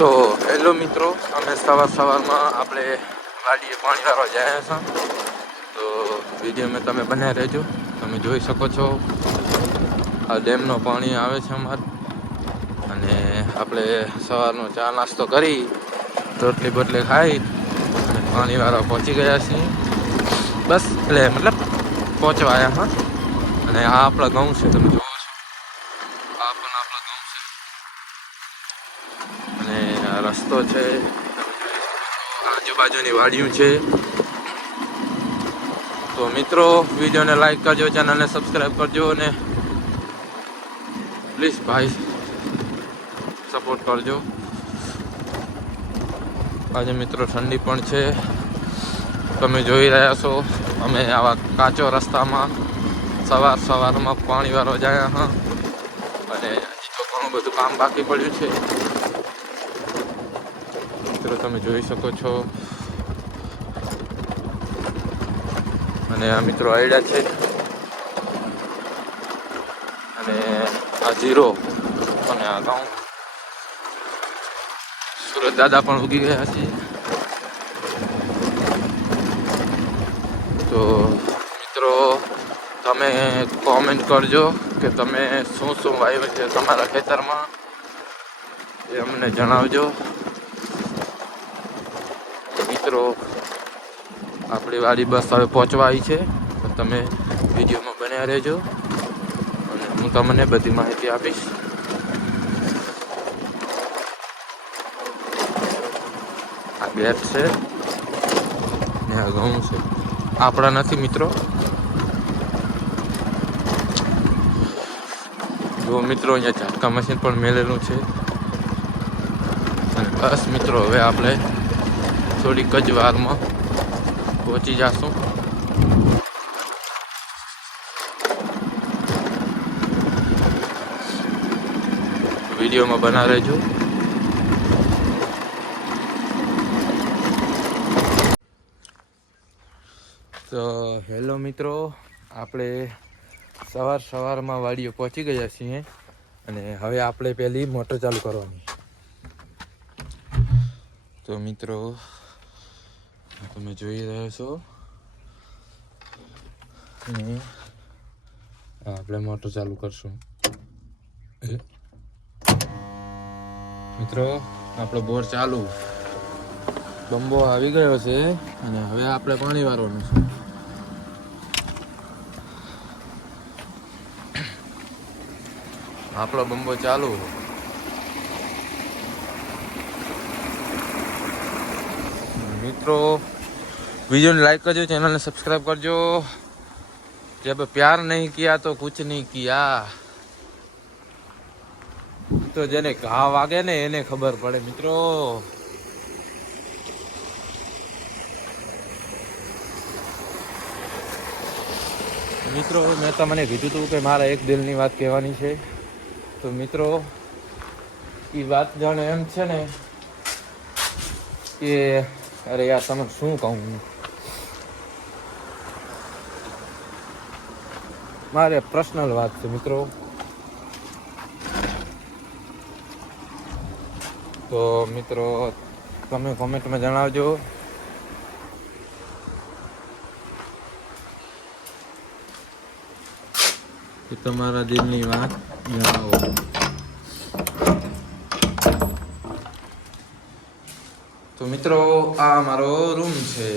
તો હેલો મિત્રો, અમે સવારમાં આપણે વાડીએ પાણી વાળવા જાય છે. તો વિડીયોમાં તમે બનાવી રહેજો. તમે જોઈ શકો છો આ ડેમનો પાણી આવે છે અમારે. અને આપણે સવારનો ચા નાસ્તો કરી રોટલી બોટલી ખાઈ અને પાણી વાળવા પહોંચી ગયા છીએ. બસ એટલે મતલબ પહોંચવા આવ્યા હા. અને આ આપણા ગામ છે, તમે જોવો છો આ પણ આપણા ગામ છે. અને આ રસ્તો છે, આજુબાજુની વાડીઓ છે. તો મિત્રો વિડીયોને લાઈક કરજો, ચેનલને સબસ્ક્રાઈબ કરજો અને પ્લીઝ ભાઈ સપોર્ટ કરજો. આજે મિત્રો ઠંડી પણ છે, તમે જોઈ રહ્યા છો. અમે આવા કાચો રસ્તામાં સવારમાં પાણી વાળવા જાય હા. અને હજી તો ઘણું બધું કામ બાકી પડ્યું છે મિત્રો, તમે જોઈ શકો છો. અને આ મિત્રો આયડા છે અને આ જીરો અને આ ઘઉં. સુરત દાદા પણ ઉગી ગયા છે. તો મિત્રો તમે કોમેન્ટ કરજો કે તમે શું શું વાવ્યું છે તમારા ખેતરમાં, એ અમને જણાવજો. મિત્રો આપણી વાડી બસ હવે પહોંચવા આવી છે, તો તમે વિડીયોમાં બન્યા રહેજો અને હું તમને બધી માહિતી આપીશ. આ ગેટ છે ને આ ઘઉં છે, આપણા નથી મિત્રો. જો મિત્રો અહીંયા ઝાટકા મશીન પણ મેલેલું છે. અને બસ મિત્રો હવે આપણે થોડીક જ વારમાં પહોંચી જશું. વિડીયોમાં બના રહેજો. તો હેલો મિત્રો, આપણે સવારમાં વાડીઓ પહોંચી ગયા છીએ અને હવે આપણે પહેલી મોટર ચાલુ કરવાની. તો મિત્રો તમે જોઈ રહ્યા છો અને આપણે મોટર ચાલુ કરશું. મિત્રો આપણો બોર ચાલુ, બંબો આવી ગયો છે અને હવે આપણે પાણી વાળવાનું છે. આપણો બંબો ચાલુ. મિત્રો वीडियो लाइक करजो, चैनल ने सब्सक्राइब करजो. जब प्यार नहीं किया तो कुछ नहीं किया. तो जेने घा वागे ने एने खबर पड़े મિત્રો. મિત્રો મેં તમને કીધું હતું કે મારા એક દિલની વાત કહેવાની છે. તો મિત્રો એ વાત જાણે એમ છે ને કે અરે યાર તમે શું કહું, મારે પર્સનલ વાત છે મિત્રો. તો મિત્રો તમે કોમેન્ટમાં જણાવજો. કે તમારા દિલની વાત જણાવો. તો મિત્રો આ મારો રૂમ છે.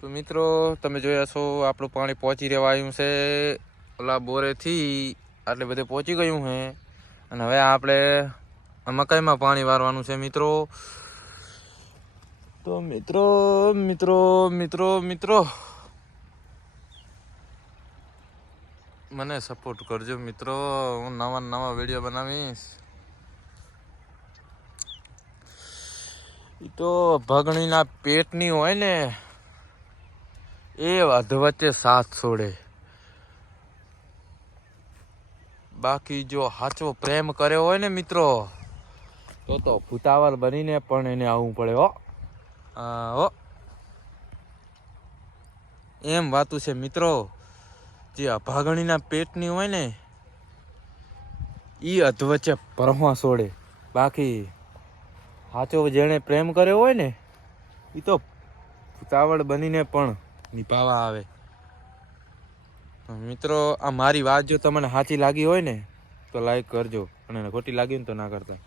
તો મિત્રો તમે જોયા છો આપણું પાણી પહોંચી રહેવા આવ્યું છે. ઓલા બોરેથી આટલે બધે પહોંચી ગયું છે અને હવે આપણે મકાઈમાં પાણી વારવાનું છે મિત્રો. તો મિત્રો મિત્રો મિત્રો મિત્રો મને સપોર્ટ કરજો મિત્રો. હું નવા વિડીયો બનાવીશ. તો ભગણીના પેટની હોય ને એ અધવચ્ચે સાથ છોડે, બાકી જો સાચો પ્રેમ કર્યો હોય ને મિત્રો તો ફૂટાવર બનીને પણ એને આવવું પડે હો. એમ વાતું છે મિત્રો. જે અભાગણીના પેટની હોય ને ઈ અધવચ્ચે પરહવા છોડે. બાકી સાચો જેણે પ્રેમ કર્યો હોય ને એ તો ઉતાવળ બનીને પણ નિભાવવા આવે. મિત્રો આ મારી વાત જો તમને સાચી લાગી હોય ને તો લાઈક કરજો અને ખોટી લાગી ને તો ના કરતા.